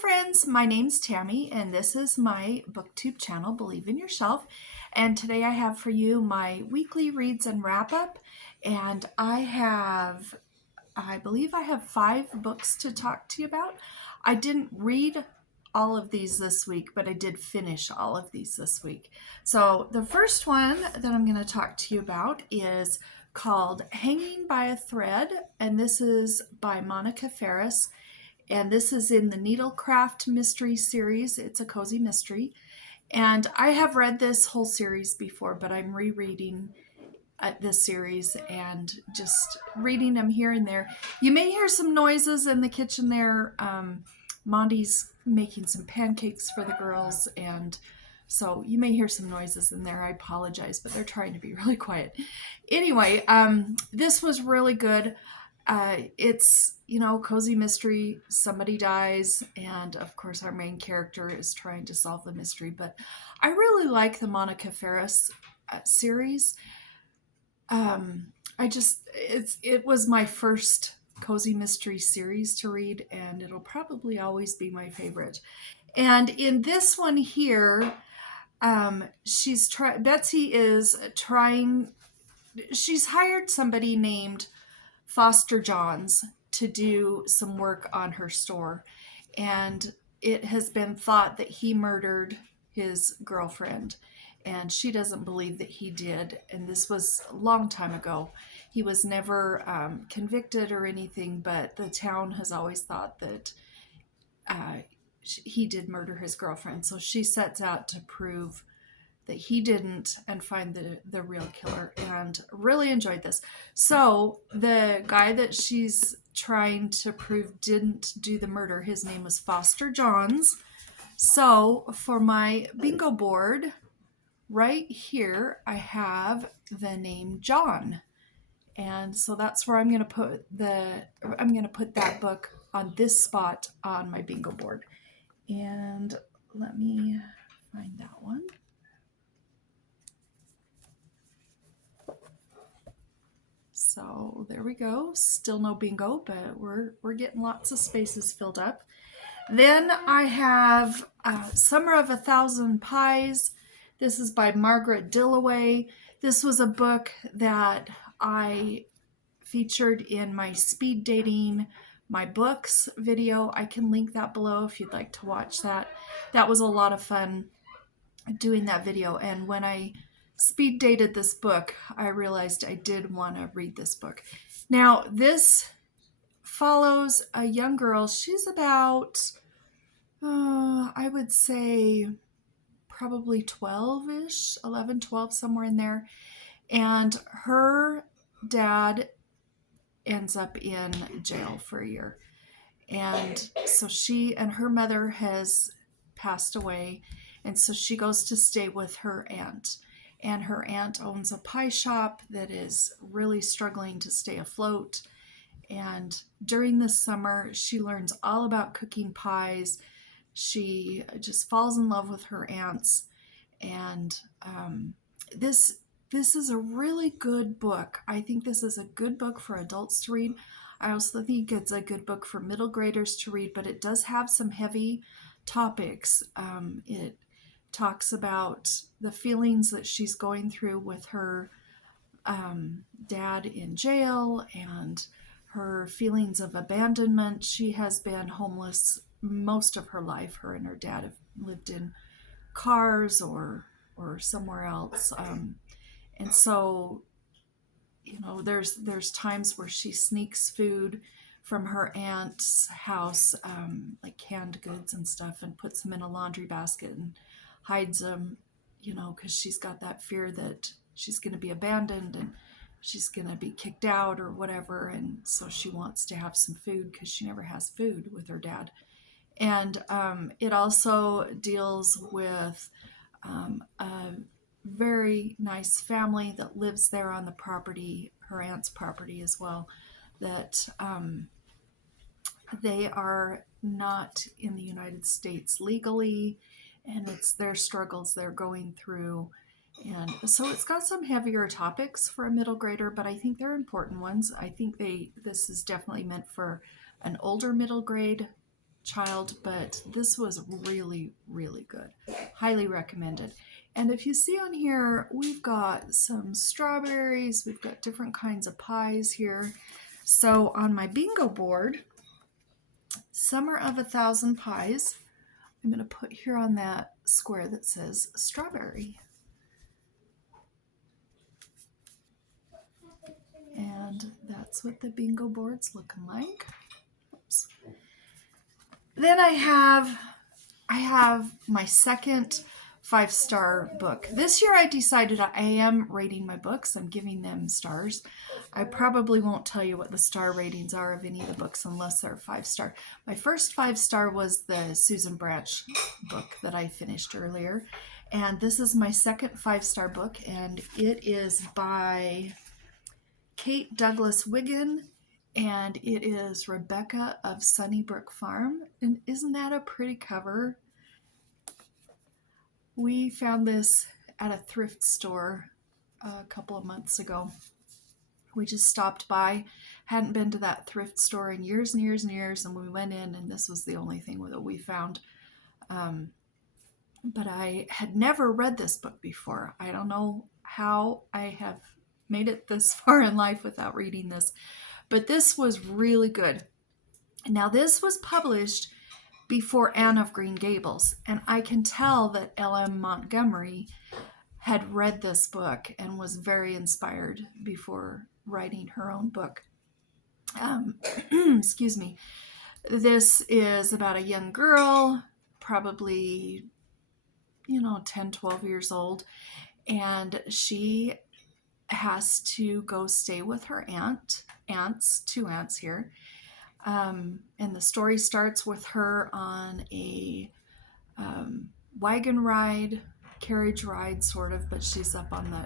friends, my name's Tammy and this is my booktube channel, Believe in Yourself. And today I have for you my weekly reads and wrap up. And I believe I have 5 books to talk to you about. I didn't read all of these this week, but I did finish all of these this week. So the first one that I'm going to talk to you about is called Hanging by a Thread, and this is by Monica Ferris. And this is in the Needlecraft Mystery Series. It's a cozy mystery. And I have read this whole series before, but I'm rereading this series and just reading them here and there. You may hear some noises in the kitchen there. Monty's making some pancakes for the girls, and so you may hear some noises in there. I apologize, but they're trying to be really quiet. Anyway, this was really good. It's, cozy mystery, somebody dies, and of course our main character is trying to solve the mystery. But I really like the Monica Ferris series. It was my first cozy mystery series to read, and it'll probably always be my favorite. And in this one here, Betsy is trying. She's hired somebody named Foster Johns to do some work on her store, and it has been thought that he murdered his girlfriend, and she doesn't believe that he did. And this was a long time ago. He was never convicted or anything, but the town has always thought that he did murder his girlfriend. So she sets out to prove that he didn't and find the real killer, and really enjoyed this. So the guy that she's trying to prove didn't do the murder, his name was Foster Johns. So for my bingo board right here, I have the name John, and so that's where I'm going to put that book on this spot on my bingo board. And let me find that one. So there we go. Still no bingo, but we're getting lots of spaces filled up. Then I have Summer of a Thousand Pies. This is by Margaret Dilloway. This was a book that I featured in my speed dating my books video. I can link that below if you'd like to watch that. That was a lot of fun doing that video, and when I speed dated this book, I realized I did want to read this book. Now, this follows a young girl. She's about, I would say, probably 12-ish, 11, 12, somewhere in there. And her dad ends up in jail for a year. And so she and her mother has passed away. And so she goes to stay with her aunt. And her aunt owns a pie shop that is really struggling to stay afloat. And during this summer, she learns all about cooking pies. She just falls in love with her aunts. And this is a really good book. I think this is a good book for adults to read. I also think it's a good book for middle graders to read, but it does have some heavy topics. It talks about the feelings that she's going through with her dad in jail, and her feelings of abandonment. She has been homeless most of her life. Her and her dad have lived in cars or somewhere else, and so there's times where she sneaks food from her aunt's house, like canned goods and stuff, and puts them in a laundry basket and hides them, because she's got that fear that she's going to be abandoned and she's going to be kicked out or whatever. And so she wants to have some food because she never has food with her dad. And it also deals with a very nice family that lives there on the property, her aunt's property as well, that they are not in the United States legally, and it's their struggles they're going through. And so it's got some heavier topics for a middle grader, but I think they're important ones. I think this is definitely meant for an older middle grade child, but this was really, really good. Highly recommended. And if you see on here, we've got some strawberries, we've got different kinds of pies here. So on my bingo board, Summer of 1,000 Pies, I'm going to put here on that square that says strawberry. And that's what the bingo board's looking like. Oops. Then I have my second 5-star book. This year I decided I am rating my books. I'm giving them stars. I probably won't tell you what the star ratings are of any of the books unless they're 5-star. My first 5-star was the Susan Branch book that I finished earlier. And this is my second 5-star book, and it is by Kate Douglas Wiggin, and it is Rebecca of Sunnybrook Farm. And isn't that a pretty cover? We found this at a thrift store a couple of months ago. We just stopped by, hadn't been to that thrift store in years and years and years, and we went in, and this was the only thing that we found. But I had never read this book before. I don't know how I have made it this far in life without reading this, but this was really good. Now, this was published before Anne of Green Gables, and I can tell that L.M. Montgomery had read this book and was very inspired before writing her own book. Excuse me. This is about a young girl, probably, 10, 12 years old, and she has to go stay with her two aunts here. And the story starts with her on a wagon ride, carriage ride, sort of, but she's up on the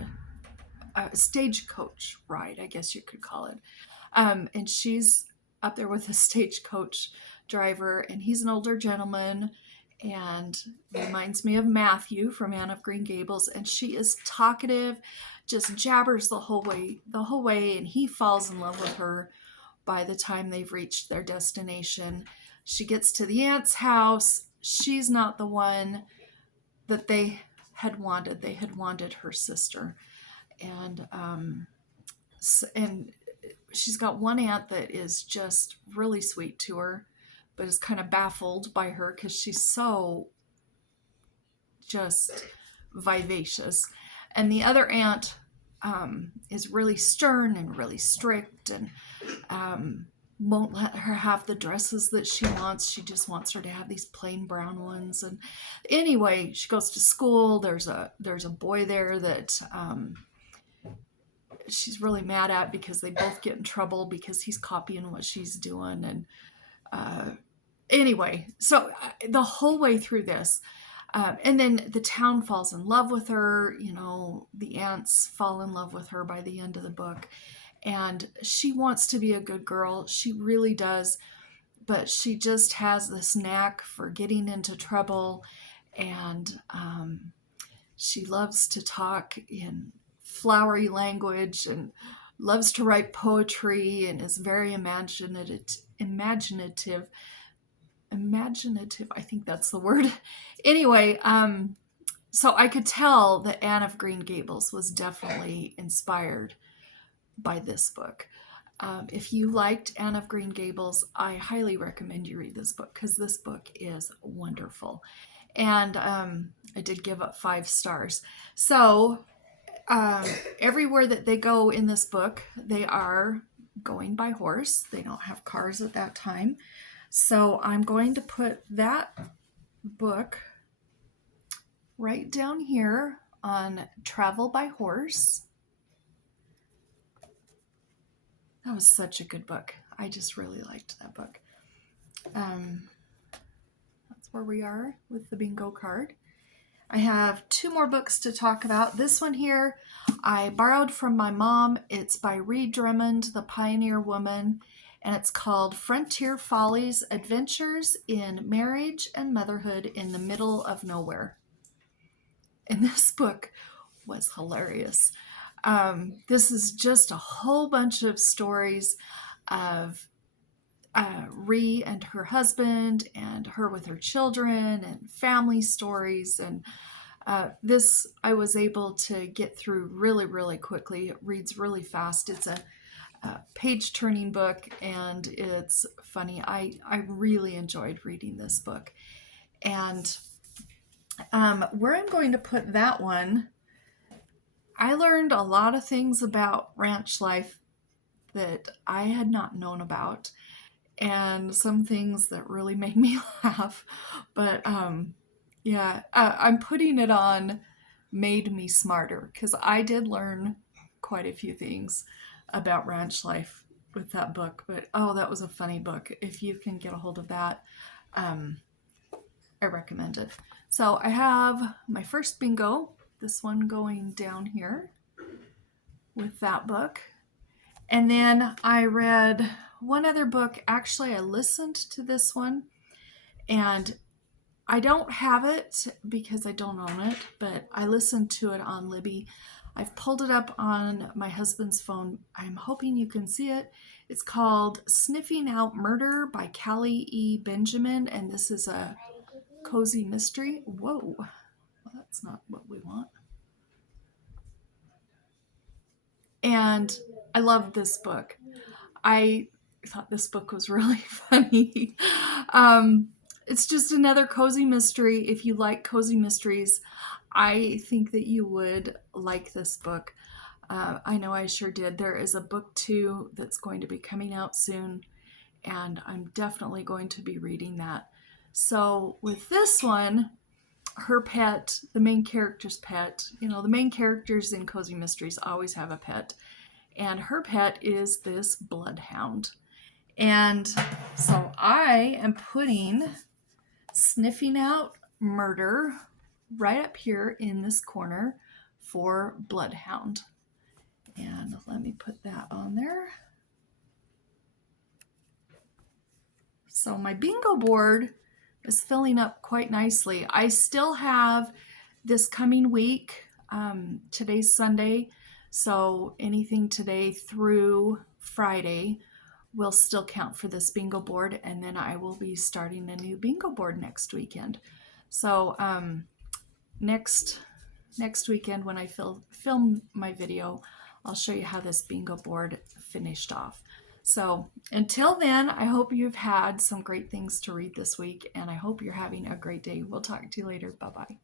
stagecoach ride, I guess you could call it. And she's up there with a stagecoach driver, and he's an older gentleman and reminds me of Matthew from Anne of Green Gables. And she is talkative, just jabbers the whole way, and he falls in love with her by the time they've reached their destination. She gets to the aunt's house. She's not the one that they had wanted. They had wanted her sister. And she's got one aunt that is just really sweet to her, but is kind of baffled by her because she's so just vivacious. And the other aunt is really stern and really strict, and won't let her have the dresses that she wants. She just wants her to have these plain brown ones. And anyway, she goes to school. There's a boy there that she's really mad at because they both get in trouble because he's copying what she's doing. And anyway, so the whole way through this, and then the town falls in love with her. The aunts fall in love with her by the end of the book. And she wants to be a good girl. She really does. But she just has this knack for getting into trouble. And she loves to talk in flowery language and loves to write poetry and is very imaginative. I think that's the word. Anyway, so I could tell that Anne of Green Gables was definitely inspired by this book. If you liked Anne of Green Gables, I highly recommend you read this book because this book is wonderful. And I did give it 5 stars. So everywhere that they go in this book, they are going by horse. They don't have cars at that time. So I'm going to put that book right down here on Travel by Horse. That was such a good book. I just really liked that book. That's where we are with the bingo card. I have 2 more books to talk about. This one here I borrowed from my mom. It's by Drummond, the Pioneer Woman, and it's called Frontier Follies, Adventures in Marriage and Motherhood in the Middle of Nowhere. And this book was hilarious. This is just a whole bunch of stories of Ree and her husband and her with her children and family stories. And this I was able to get through really, really quickly. It reads really fast. It's a page turning book and it's funny. I really enjoyed reading this book. And where I'm going to put that one, I learned a lot of things about ranch life that I had not known about, and some things that really made me laugh. But yeah, I'm putting it on Made Me Smarter because I did learn quite a few things about ranch life with that book. But oh, that was a funny book. If you can get a hold of that, I recommend it. So I have my first bingo, this one going down here with that book. And then I read one other book. Actually, I listened to this one, and I don't have it because I don't own it, but I listened to it on Libby. I've pulled it up on my husband's phone. I'm hoping you can see it. It's called Sniffing Out Murder by Kallie E. Benjamin, and this is a cozy mystery. Whoa, well, that's not what we want. And I love this book. I thought this book was really funny. It's just another cozy mystery. If you like cozy mysteries, I think that you would like this book. I know I sure did. There is a book 2 that's going to be coming out soon, and I'm definitely going to be reading that. So with this one, her pet, the main character's pet, you know, the main characters in cozy mysteries always have a pet, and her pet is this bloodhound. And so I am putting Sniffing Out Murder right up here in this corner for bloodhound. And let me put that on there. So my bingo board is filling up quite nicely. I still have this coming week. Today's Sunday, so anything today through Friday will still count for this bingo board, and then I will be starting a new bingo board next weekend. So next weekend when I film my video, I'll show you how this bingo board finished off. So until then, I hope you've had some great things to read this week, and I hope you're having a great day. We'll talk to you later. Bye-bye.